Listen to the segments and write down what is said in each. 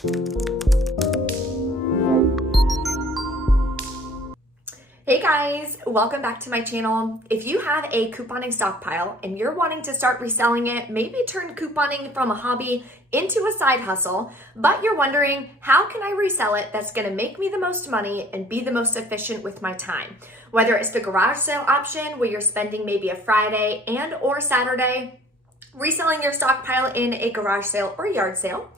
Hey guys, welcome back to my channel. If you have a couponing stockpile and you're wanting to start reselling it, maybe turn couponing from a hobby into a side hustle, but you're wondering, how can I resell it that's gonna make me the most money and be the most efficient with my time? Whether it's the garage sale option where you're spending maybe a Friday and or Saturday reselling your stockpile in a garage sale or yard sale,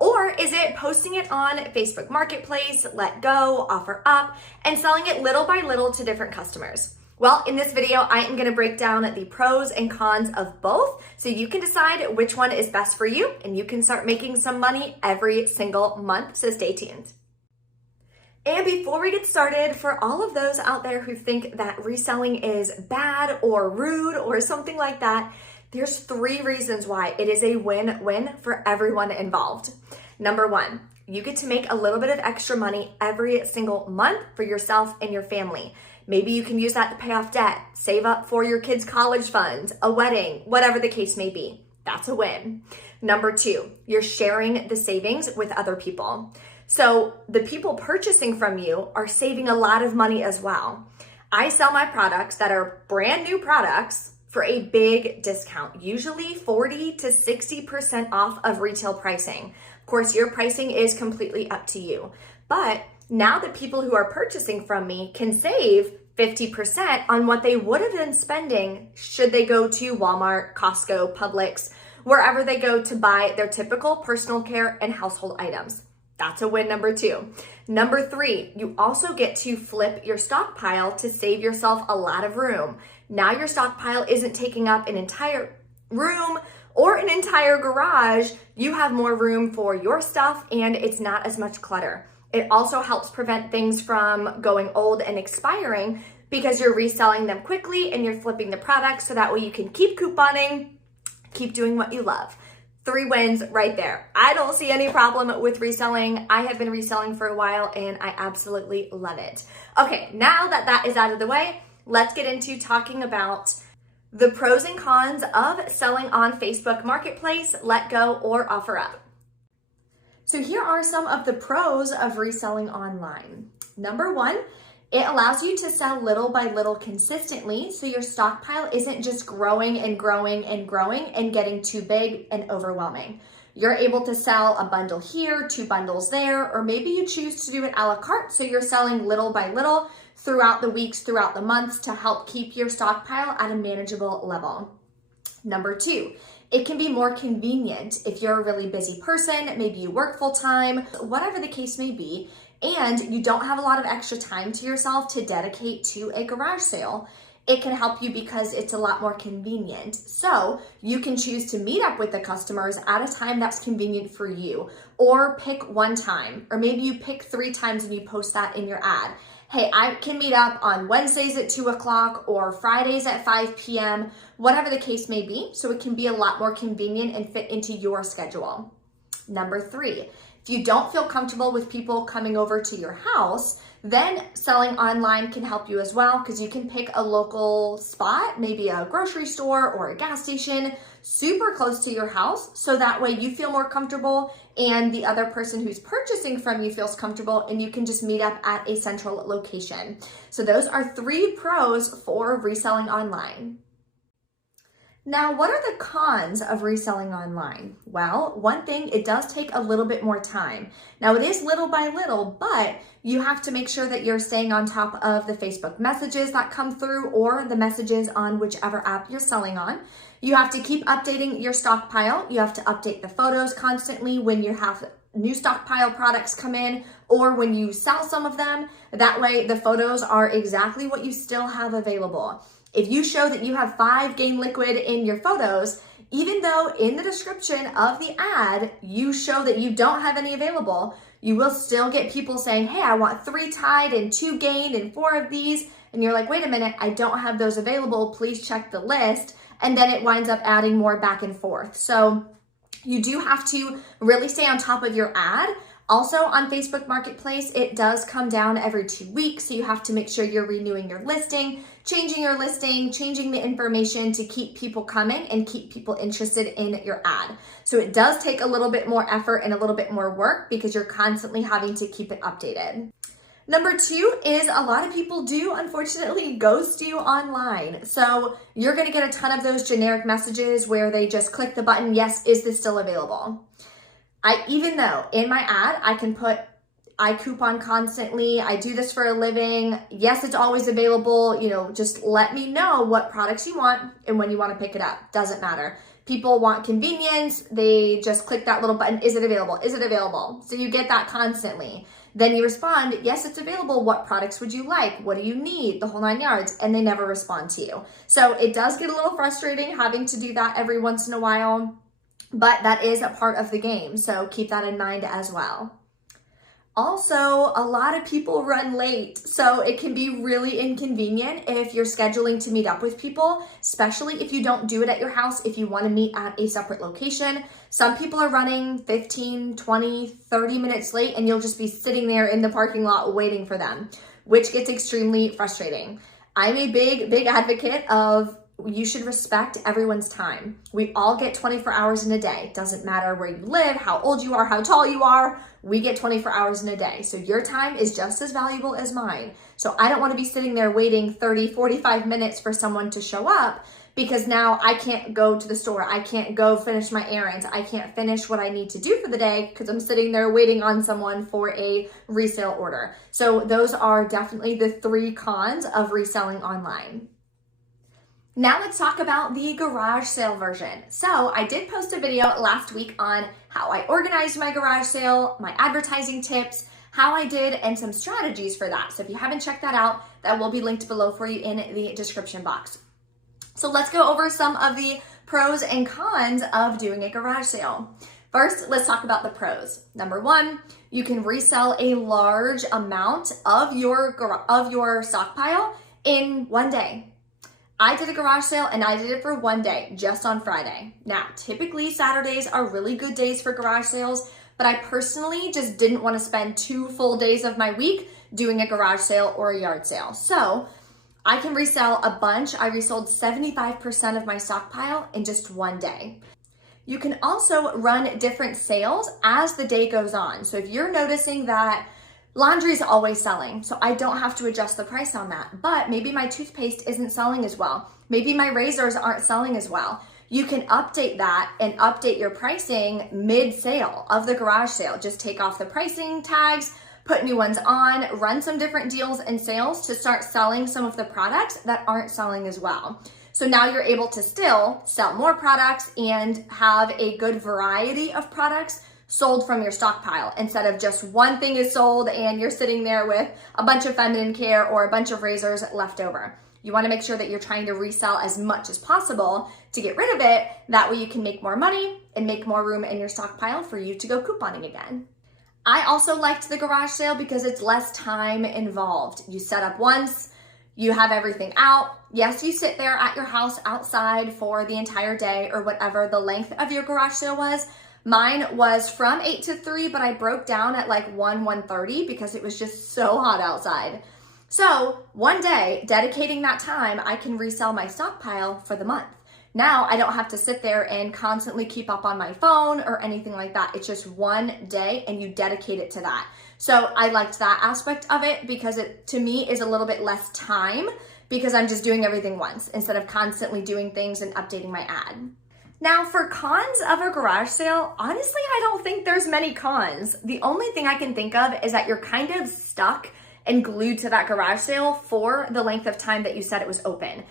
or is it posting it on Facebook Marketplace, Let Go, Offer Up, and selling it little by little to different customers? Well, in this video, I am gonna break down the pros and cons of both so you can decide which one is best for you and you can start making some money every single month, so stay tuned. And before we get started, for all of those out there who think that reselling is bad or rude or something like that, there's 3 reasons why it is a win-win for everyone involved. Number 1, you get to make a little bit of extra money every single month for yourself and your family. Maybe you can use that to pay off debt, save up for your kids' college funds, a wedding, whatever the case may be. That's a win. Number 2, you're sharing the savings with other people. So the people purchasing from you are saving a lot of money as well. I sell my products that are brand new products for a big discount, usually 40 to 60% off of retail pricing. Of course, your pricing is completely up to you. But now the people who are purchasing from me can save 50% on what they would have been spending should they go to Walmart, Costco, Publix, wherever they go to buy their typical personal care and household items. That's a win number 2. Number 3, you also get to flip your stockpile to save yourself a lot of room. Now your stockpile isn't taking up an entire room or an entire garage. You have more room for your stuff and it's not as much clutter. It also helps prevent things from going old and expiring because you're reselling them quickly and you're flipping the products so that way you can keep couponing, keep doing what you love. 3 wins right there. I don't see any problem with reselling. I have been reselling for a while and I absolutely love it. Okay, now that that is out of the way, let's get into talking about the pros and cons of selling on Facebook Marketplace, Let Go, or Offer Up. So here are some of the pros of reselling online. Number 1, it allows you to sell little by little consistently, so your stockpile isn't just growing and growing and growing and getting too big and overwhelming. You're able to sell a bundle here, 2 bundles there, or maybe you choose to do it a la carte, so you're selling little by little throughout the weeks, throughout the months to help keep your stockpile at a manageable level. Number 2, it can be more convenient if you're a really busy person, maybe you work full time, whatever the case may be, and you don't have a lot of extra time to yourself to dedicate to a garage sale. It can help you because it's a lot more convenient. So you can choose to meet up with the customers at a time that's convenient for you, or pick one time, or maybe you pick 3 times and you post that in your ad. Hey, I can meet up on Wednesdays at 2 o'clock or Fridays at 5 p.m., whatever the case may be. So it can be a lot more convenient and fit into your schedule. Number 3, if you don't feel comfortable with people coming over to your house, then selling online can help you as well because you can pick a local spot, maybe a grocery store or a gas station, super close to your house. So that way you feel more comfortable and the other person who's purchasing from you feels comfortable and you can just meet up at a central location. So those are 3 pros for reselling online. Now, what are the cons of reselling online? Well, one thing, it does take a little bit more time. Now, it is little by little, but you have to make sure that you're staying on top of the Facebook messages that come through or the messages on whichever app you're selling on. You have to keep updating your stockpile. You have to update the photos constantly when you have new stockpile products come in or when you sell some of them. That way, the photos are exactly what you still have available. If you show that you have 5 Gain Liquid in your photos, even though in the description of the ad, you show that you don't have any available, you will still get people saying, hey, I want 3 Tide and 2 Gain and 4 of these. And you're like, wait a minute, I don't have those available. Please check the list. And then it winds up adding more back and forth. So you do have to really stay on top of your ad. Also on Facebook Marketplace, it does come down every 2 weeks, so you have to make sure you're renewing your listing, changing the information to keep people coming and keep people interested in your ad. So it does take a little bit more effort and a little bit more work because you're constantly having to keep it updated. Number 2 is a lot of people do unfortunately ghost you online. So you're gonna get a ton of those generic messages where they just click the button, yes, is this still available? Even though in my ad, I can put, I coupon constantly, I do this for a living, yes, it's always available, just let me know what products you want and when you want to pick it up, doesn't matter. People want convenience, they just click that little button, is it available, is it available? So you get that constantly. Then you respond, yes, it's available, what products would you like, what do you need, the whole 9 yards, and they never respond to you. So it does get a little frustrating having to do that every once in a while, but that is a part of the game, so keep that in mind as well. Also, a lot of people run late, so it can be really inconvenient if you're scheduling to meet up with people, especially if you don't do it at your house, if you want to meet at a separate location. Some people are running 15, 20, 30 minutes late, and you'll just be sitting there in the parking lot waiting for them, which gets extremely frustrating. I'm a big advocate of you should respect everyone's time. We all get 24 hours in a day. Doesn't matter where you live, how old you are, how tall you are, we get 24 hours in a day. So your time is just as valuable as mine. So I don't want to be sitting there waiting 30, 45 minutes for someone to show up because now I can't go to the store. I can't go finish my errands. I can't finish what I need to do for the day because I'm sitting there waiting on someone for a resale order. So those are definitely the 3 cons of reselling online. Now let's talk about the garage sale version. So I did post a video last week on how I organized my garage sale, my advertising tips, how I did, and some strategies for that. So if you haven't checked that out, that will be linked below for you in the description box. So let's go over some of the pros and cons of doing a garage sale. First, let's talk about the pros. Number 1, you can resell a large amount of your stockpile in one day. I did a garage sale and I did it for one day, just on Friday. Now, typically Saturdays are really good days for garage sales, but I personally just didn't want to spend 2 full days of my week doing a garage sale or a yard sale. So I can resell a bunch. I resold 75% of my stockpile in just one day. You can also run different sales as the day goes on. So if you're noticing that laundry is always selling, so I don't have to adjust the price on that. But maybe my toothpaste isn't selling as well. Maybe my razors aren't selling as well. You can update that and update your pricing mid-sale of the garage sale. Just take off the pricing tags, put new ones on, run some different deals and sales to start selling some of the products that aren't selling as well. So now you're able to still sell more products and have a good variety of products sold from your stockpile instead of just one thing is sold and you're sitting there with a bunch of feminine care or a bunch of razors left over. You want to make sure that you're trying to resell as much as possible to get rid of it. That way you can make more money and make more room in your stockpile for you to go couponing again. I also liked the garage sale because it's less time involved. You set up once, you have everything out. Yes, you sit there at your house outside for the entire day or whatever the length of your garage sale was. Mine was from 8 to 3, but I broke down at like 1:30 because it was just so hot outside. So one day, dedicating that time, I can resell my stockpile for the month. Now I don't have to sit there and constantly keep up on my phone or anything like that. It's just one day and you dedicate it to that. So I liked that aspect of it because it, to me, is a little bit less time because I'm just doing everything once instead of constantly doing things and updating my ad. Now for cons of a garage sale, honestly, I don't think there's many cons. The only thing I can think of is that you're kind of stuck and glued to that garage sale for the length of time that you said it was open.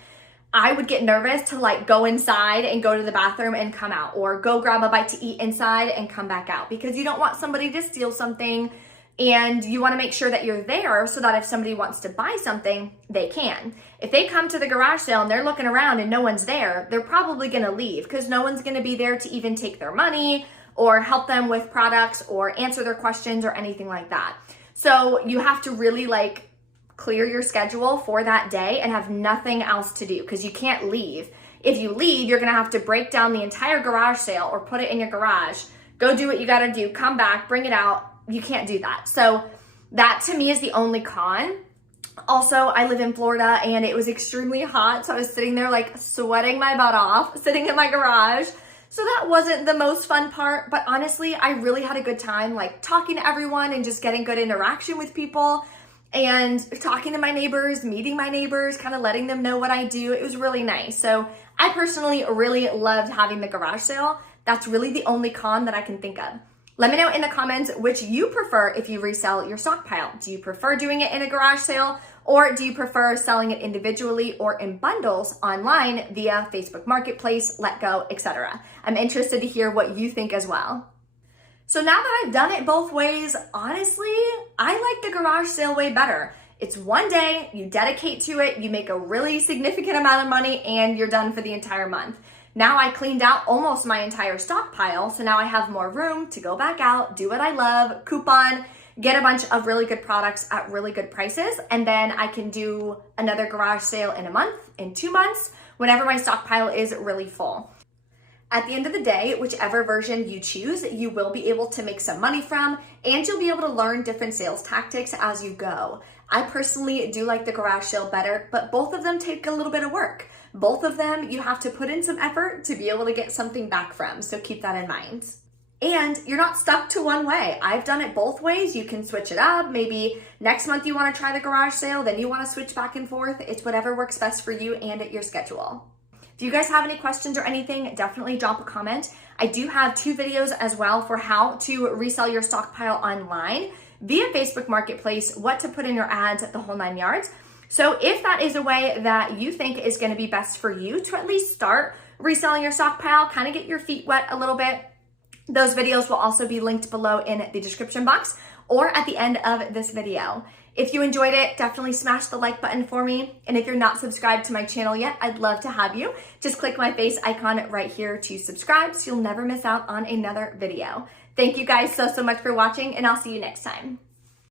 I would get nervous to like go inside and go to the bathroom and come out, or go grab a bite to eat inside and come back out, because you don't want somebody to steal something and you want to make sure that you're there so that if somebody wants to buy something, they can. If they come to the garage sale and they're looking around and no one's there, they're probably going to leave because no one's going to be there to even take their money or help them with products or answer their questions or anything like that. So you have to really like clear your schedule for that day and have nothing else to do because you can't leave. If you leave, you're going to have to break down the entire garage sale or put it in your garage, go do what you got to do, come back, bring it out, you can't do that. So that to me is the only con. Also, I live in Florida and it was extremely hot. So I was sitting there like sweating my butt off, sitting in my garage. So that wasn't the most fun part, but honestly, I really had a good time like talking to everyone and just getting good interaction with people and talking to my neighbors, meeting my neighbors, kind of letting them know what I do. It was really nice. So I personally really loved having the garage sale. That's really the only con that I can think of. Let me know in the comments which you prefer if you resell your stockpile. Do you prefer doing it in a garage sale, or do you prefer selling it individually or in bundles online via Facebook Marketplace, Letgo, etc.? I'm interested to hear what you think as well. So now that I've done it both ways, honestly, I like the garage sale way better. It's one day, you dedicate to it, you make a really significant amount of money, and you're done for the entire month. Now I cleaned out almost my entire stockpile, so now I have more room to go back out, do what I love, coupon, get a bunch of really good products at really good prices, and then I can do another garage sale in a month, in 2 months, whenever my stockpile is really full. At the end of the day, whichever version you choose, you will be able to make some money from, and you'll be able to learn different sales tactics as you go. I personally do like the garage sale better, but both of them take a little bit of work. Both of them, you have to put in some effort to be able to get something back from, so keep that in mind. And you're not stuck to one way. I've done it both ways. You can switch it up. Maybe next month you want to try the garage sale, then you want to switch back and forth. It's whatever works best for you and at your schedule. If you guys have any questions or anything, definitely drop a comment. I do have 2 videos as well for how to resell your stockpile online via Facebook Marketplace, what to put in your ads, the whole 9 yards. So if that is a way that you think is going to be best for you to at least start reselling your stockpile, kind of get your feet wet a little bit, those videos will also be linked below in the description box or at the end of this video. If you enjoyed it, definitely smash the like button for me. And if you're not subscribed to my channel yet, I'd love to have you. Just click my face icon right here to subscribe so you'll never miss out on another video. Thank you guys so much for watching, and I'll see you next time.